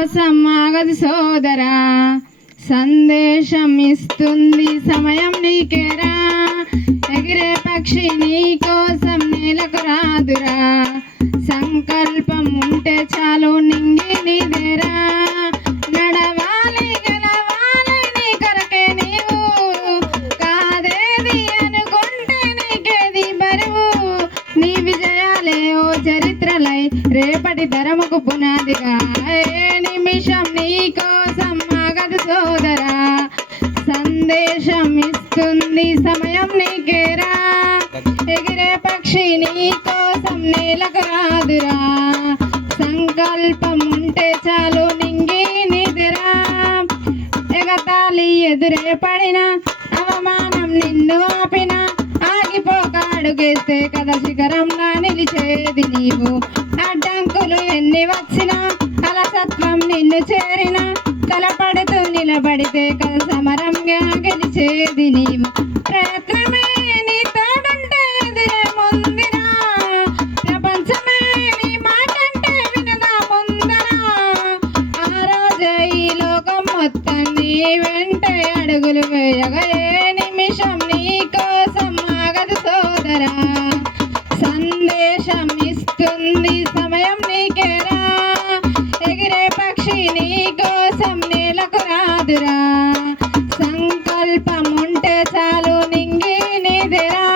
కోసం ఆగదు సోదరా, సందేశం ఇస్తుంది సమయం నీకేరా. ఎగిరే పక్షి నీ కోసం నేలకు రాదురా, సంకల్పం ఉంటే చాలు నింగి నీదేరా. నడవాలి గెలవాలి నీ కొరకే నీవు, కాదేది అనుకుంటే నీకేది బరువు. నీ విజయాలే ఓ చరిత్రలై రేపటి తరముకు పునాదిగా. ఏ నిమిషం నీ కోసం ఆగదు సోదరా, సందేశం ఇస్తుంది సమయం నీకేరా. ఎగిరే పక్షి నీ కోసం నేలకు రాదురా, సంకల్పం ఉంటే చాలు నింగి నీదిరా. ఎగతాళి ఎదురే పడిన అవమానం నిన్ను ఆపిన, ఆగిపోక అడుగేస్తే కదా శిఖరంగా నిలిచేది నీవు. అడ్డంకులు ఎన్ని వచ్చినా అలసత్వం నిన్ను చేరిన, తలపడుతూ నిలబడితే కదా సమరంగా గెలిచేది నీవు. ప్రయత్నమే నీ తోడుంటే ఎదురే ముందిరా, ప్రపంచమే నీ మాటంటే వినదా ముందరా. ఆ రోజే ఈ లోకం మొత్తం నీ వెంటే అడుగులు వేయగా. ఏ నిమిషం నీ కోసం ఆగదు సోదరా, సందేశం ఇస్తుంది సమయం నీకేరా. ఎగిరే పక్షి నీ కోసం నేలకు రాదురా, సంకల్పం ఉంటే చాలు నింగి నీదిరా.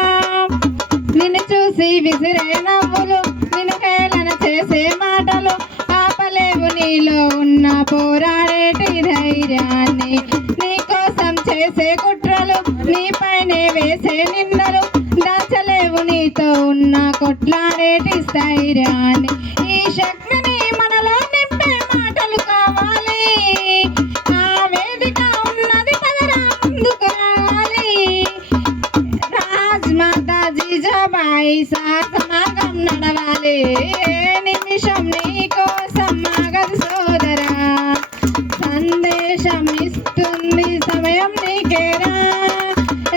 నిన్ను చూసి విసిరే నవ్వులు, నిన్ను హేళన చేసే మాటలు ఆపలేవు నీలో ఉన్న పోరాడేటి ధైర్యాన్ని. నీ కోసం చేసే కుట్రలు, నీపైనే వేసే నిందలు దాచలేవు నీతో ఉన్న కొట్లాడేటి స్థైర్యాన్ని. ఈ శక్తిని మనలో నింపే మాటలు కావాలి, ఆ వేదిక ఉన్నది పదరా ముందుకు రావాలి. రాజ్మాతా జీజాబాయి సాగమాగం నడవాలి. ఏ నిమిషం నీ కోసం ఆగదు సోదరా, సందేశం ఇస్తుంది సమయం నీకేరా.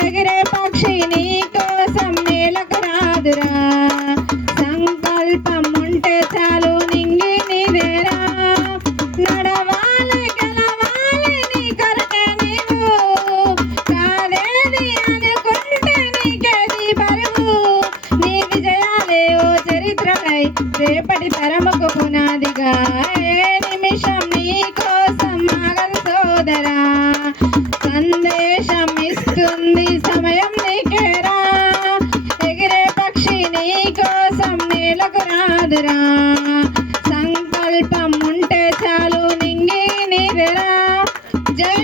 ఎగిరే పక్షి నీ కోసం నేలకు రాదురా, సంకల్పం ఉంటే చాలు నింగి నీదేరా. నడవాలి గెలవాలి నీ కొరకే నీవు, కాదేది అనుకుంటే నీకేది బరువు. నీ విజయాలే ఓ చరిత్రలై రేపటి తరముకు పునాదిగా. ఏ నిమిషం నీ కోసం ఆగదు సోదరా, సందేశం ఇస్తుంది సమయం నీకేరా. ఎగిరే పక్షి నీ కోసం నేలకు రాదురా, సంకల్పం ఉంటే చాలు నింగి నీదిరా. జై